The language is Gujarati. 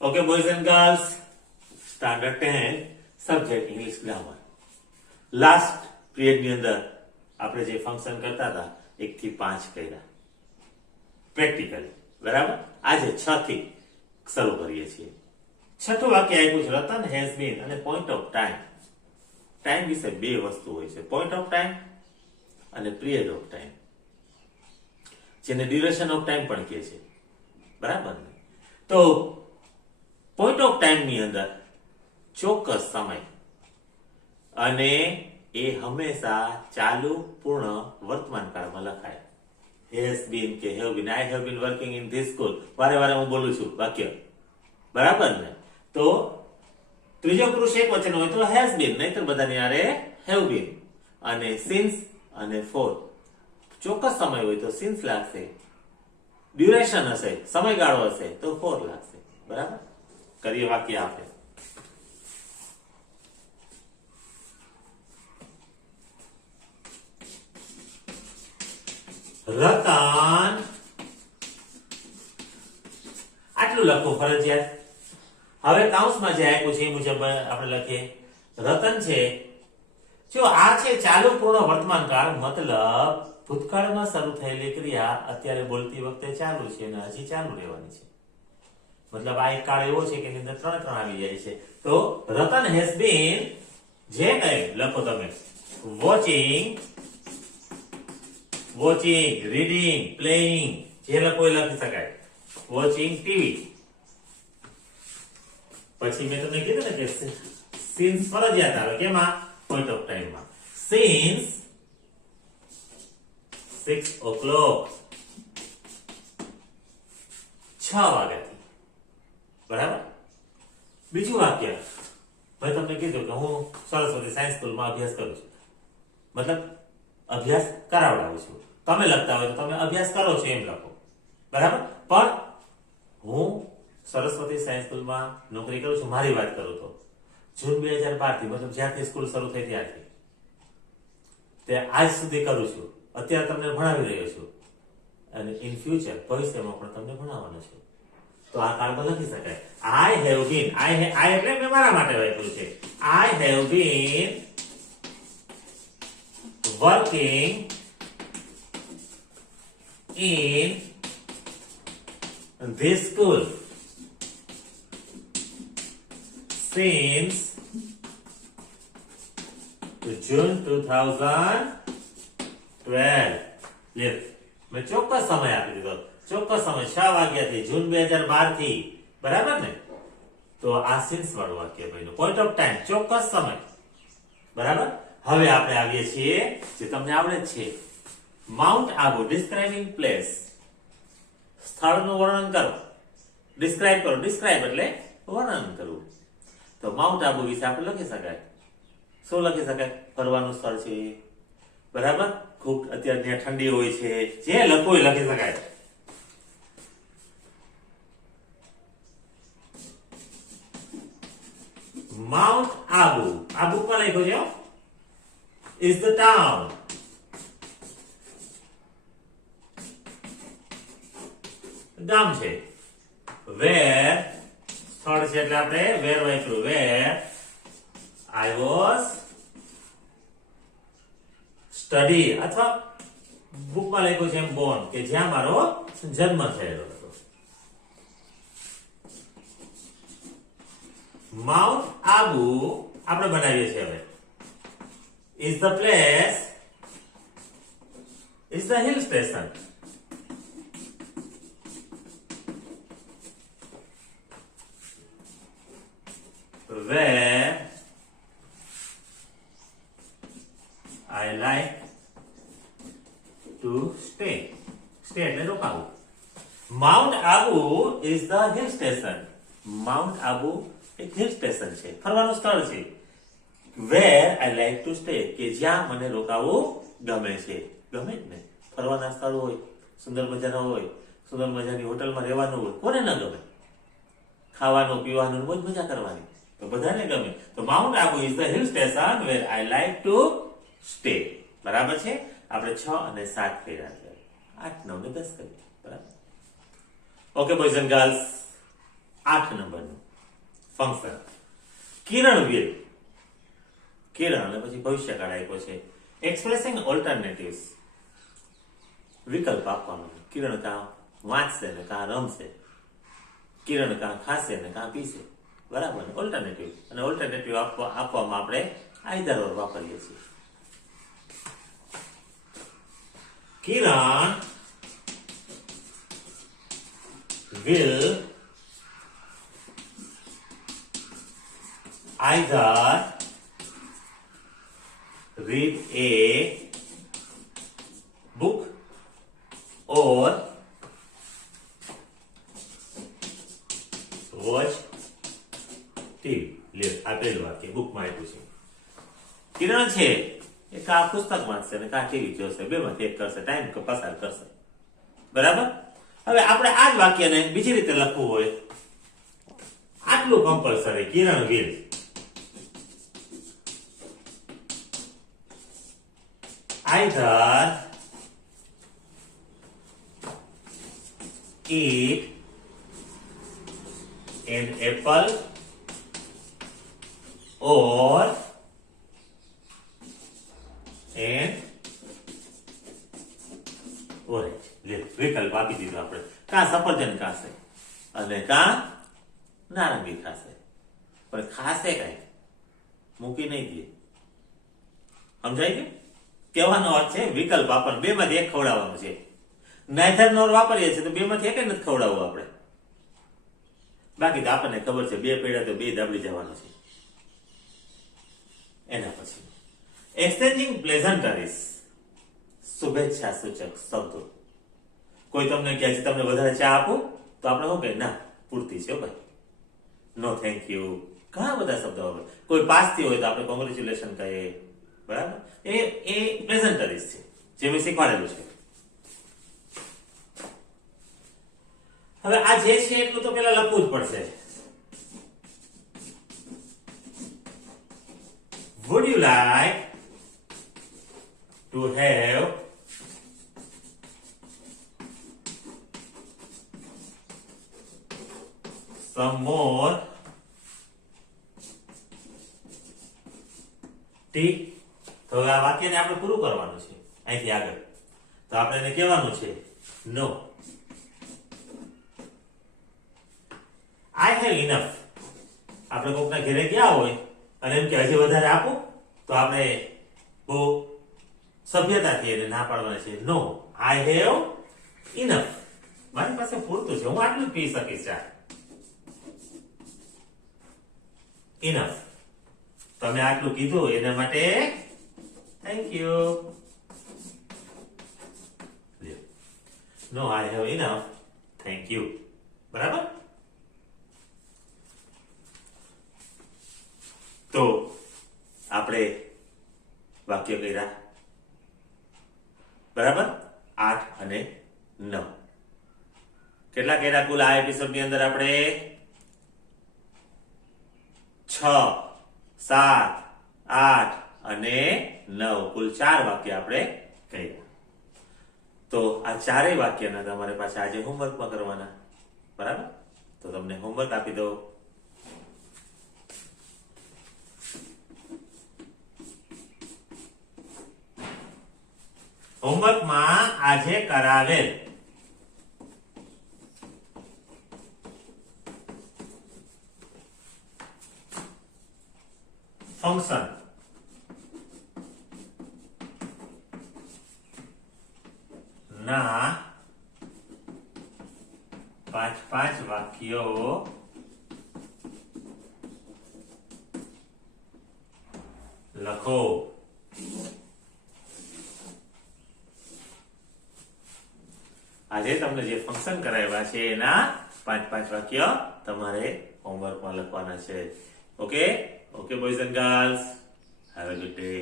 Okay boys and girls, standard 10 subject English grammar. Last period ની અંદર આપણે જે ફંક્શન કરતા હતા 1 થી 5 કર્યા પ્રેક્ટિકલી, બરાબર। આજે 6 થી શરૂ કરીએ છીએ। છઠ્ઠું વાક્ય આપ્યું છે, રતન હેઝ બીન અને પોઈન્ટ ઓફ ટાઈમ। ટાઈમ વિશે બે વસ્તુ હોય છે, પોઈન્ટ ઓફ ટાઈમ અને પીરિયડ ઓફ ટાઈમ, જેને ડ્યુરેશન ઓફ ટાઈમ પણ કહે છે, બરાબર ને। તો પોઈન્ટ ઓફ ટાઈમ ની અંદર ચોક્કસ સમય અને એ હંમેશા ચાલુ પૂર્ણ વર્તમાન કાળમાં લખાય। હેઝ બીન કે have been, I have been working in this school, વારે વારે હું બોલું છું વાક્ય, બરાબર ને। તો ત્રીજો પુરુષ એક વચન હોય તો હેઝ બીન, નહીતર બધાની આરે હેવ બીન। અને સિન્સ અને ફોર ચોક્કસ સમય હોય તો સિન્સ લાગશે, ડ્યુરેશન હશે, સમયગાળો હશે તો ફોર લાગશે, બરાબર। કરીએ વાક્ય આપણે। રતન, આટલું લખવું ફરજિયાત। હવે કાઉન્સમાં જે આપ્યું છે એ મુજબ આપણે લખીએ। રતન છે, જો આ છે ચાલુ પૂર્ણ વર્તમાન કાળ, મતલબ ભૂતકાળમાં શરૂ થયેલી ક્રિયા અત્યારે બોલતી વખતે ચાલુ છે અને હજી ચાલુ રહેવાની છે। મતલબ આ એક કાળ એવો છે કે એની અંદર ત્રણ આવી જાય છે। તો રતન હેઝ બીન, જે કઈ લખો તમે, વોચિંગ, રીડિંગ, પ્લેઇંગ, જે લખો એ લખી શકાય। Watching TV. પછી મેં તમને કીધું ને કે સિન્સ ફરજિયાત આવે, કેમાં? પોઈન્ટ ઓફ ટાઈમમાં। સિન્સ 6 o'clock, 6 વાગ્યાથી, બરાબર। બીજું વાક્ય, મેં તમને કીધું કે હું સરસ્વતી સાયન્સ સ્કૂલમાં અભ્યાસ કરું છું, મતલબ અભ્યાસ કરાવડાવું છું। તમે લખતા હોય તો તમે અભ્યાસ કરો છો એમ લખો, બરાબર। પણ હું સરસ્વતી સાયન્સ સ્કૂલમાં નોકરી કરું છું, મારી વાત કરું તો જૂન 2012 થી, મતલબ જ્યારથી સ્કૂલ શરૂ થઈ ત્યારથી તે આજ સુધી કરું છું, અત્યારે તમને ભણાવી રહ્યો છું અને ઇન ફ્યુચર ભવિષ્યમાં પણ તમને ભણાવવાનો છું। તો આ કાળમાં લખી શકાય, આઈ હેવ બીન, આઈ એટલે મેં મારા માટે વાપર્યું છે, I have been working in this school since June 2012। મેં ચોક્કસ સમય આપી દીધો, ચોક્કસ સમય 6 વાગ્યાથી, જૂન 2012 થી, બરાબર ને। તો આ સિન્સ વાળું વાક્ય બન્યું, પોઈન્ટ ઓફ ટાઈમ ચોક્કસ સમય, બરાબર। હવે આપણે આવીએ છીએ જે તમને આવડે જ છે, માઉન્ટ આબુ, ડિસ્ક્રાઇબિંગ પ્લેસ, સ્થળનું વર્ણન કરો, ડિસ્ક્રાઇબ કરો, ડિસ્ક્રાઇબ એટલે વર્ણન કરવું। તો માઉન્ટ આબુ વિશે આપણે લખી શકાય, શું લખી શકાય? ફરવાનું સ્થળ છે, બરાબર। ખૂબ અત્યારે ત્યાં ઠંડી હોય છે, જે લખવું એ લખી શકાય। માઉન્ટ આબુ, આબુ પણ લખ્યું છે, is the town, ગામ છે। વેર, સ્થળ છે એટલે આપણે વેર વાપર્યું, વેર આઈ વોઝ સ્ટડી, અથવા બુકમાં લખ્યું છે એમ બોર્ન, કે જ્યાં મારો જન્મ થયેલો હતો। માઉન્ટ આબુ આપણે બનાવીએ છીએ હવે, is the place, is the hill station, where I like to stay. Stay એટલે રોકાવું. Mount Abu is the hill station. Mount Abu એક hill station છે, ફરવાનું સ્થળ છે। Where I like to stay, કે જ્યાં મને રોકાવું ગમે છે, ગમે જ ને। ફરવાના સ્થળ હોય, સુંદર મજાના હોય, સુંદર મજાની હોટલમાં રહેવાનું હોય, કોને ન ગમે? ખાવાનું, પીવાનું, બહુ મજા કરવાની, તો બધાને ગમે। તો Mount Abu is the hill station where I like to stay, બરાબર છે। આપણે 6 અને 7 કર્યા છે, 8, 9 ને 10 કરીએ, બરાબર। ઓકે બોયઝ એન્ડ ગર્લ્સ, 8 નંબરનું ફંક્શન કિરણ will, કિરણ અને પછી ભવિષ્યકાળ આપ્યો છે. એક્સપ્રેસિંગ ઓલ્ટરનેટિવ્સ, વિકલ્પ આપવાનો. કિરણ કાં વાંચશે ને કાં રમશે, કિરણ કાં ખાશે ને કાં પીશે, બરાબર ને? ઓલ્ટરનેટિવ, અને ઓલ્ટરનેટિવ આપવામાં આપણે આઈધર ઓર વાપરીએ છીએ. કિરણ will either read a book or watch TV. લે આ પહેલું વાક્ય બુકમાં આપ્યું છે. કિરણ છે એ કાં પુસ્તક વાંચશે ને કાં ટીવી જોશે, બેમાંથી એક કરશે, ટાઈમ પસાર કરશે, બરાબર. હવે આપણે આ જ વાક્યને બીજી રીતે લખવું હોય, આટલું compulsory. Kiran will either eat an apple or an orange. વિકલ્પ આપી દીધો આપણે. કાં સફરજન ખાશે અને કાં નારંગી ખાશે, પણ ખાશે કઈ મૂકી નહીં દે. સમજાય કે? કહેવાનો અર્થ છે વિકલ્પ આપણને બે માંથી એક ખવડાવવાનું છે. નાઈધર નોર વાપરીએ છીએ તો બે માંથી એક નથી ખવડાવવું આપણે. બાકી તો આપણને ખબર છે બે પેડા તો બે દાબડી જવાનું છે. એના પછી એક્સચેન્જિંગ પ્લેઝન્ટરીઝ, શુભેચ્છા સૂચક શબ્દો. કોઈ તમને કહે છે તમને વધારે ચા આપો, તો આપણે શું કહે? ના, પૂરતી છે ભાઈ. નો થેન્ક યુ, ઘણા બધા શબ્દો આવે. કોઈ પાસ થયો હોય તો આપણે કોંગ્રેચ્યુલેશન કહીએ, બરાબર. એ પ્રેઝન્ટરીઝ છે જે મેં શીખવાડેલું છે. હવે આ જે છે એટલું તો પેલા લખવું જ પડશે. Would you like to have some more tea? તો આ વાક્યને આપણે પૂરું કરવાનું છે અહીંથી આગળ. તો આપણે એને કહેવાનું છે નો. I have enough. આપણે કોકના ઘરે ગયા હોય અને એમ કે હજી વધારે આપો, તો આપણે બહુ સભ્યતાથી એને ના પાડવાના છે. નો, I have enough. મારી પાસે પૂરતું છે, હું આટલું જ પી શકીશ ચા. Enough. તમે આટલું કીધું એના માટે thank you. No, I have enough. Thank you. બરાબર. તો આપણે વાક્ય કર્યા, બરાબર. 8 અને 9 કેટલા કર્યા કુલ આ એપિસોડ ની અંદર? આપણે 6, 7, 8 અને 9 કુલ 4 વાક્ય આપણે કર્યા. તો આ ચારેય વાક્યના તમારે પાછા આજે હોમવર્કમાં કરવાના, બરાબર. તો તમને હોમવર્ક આપી દો. હોમવર્કમાં આજે કરાવેલ ફંક્શન ના 5 વાક્યો લખો. આજે તમને જે ફંક્શન કરાવ્યા છે એના 5 વાક્ય તમારે હોમવર્કમાં લખવાના છે. Okay, boys and girls, have a good day.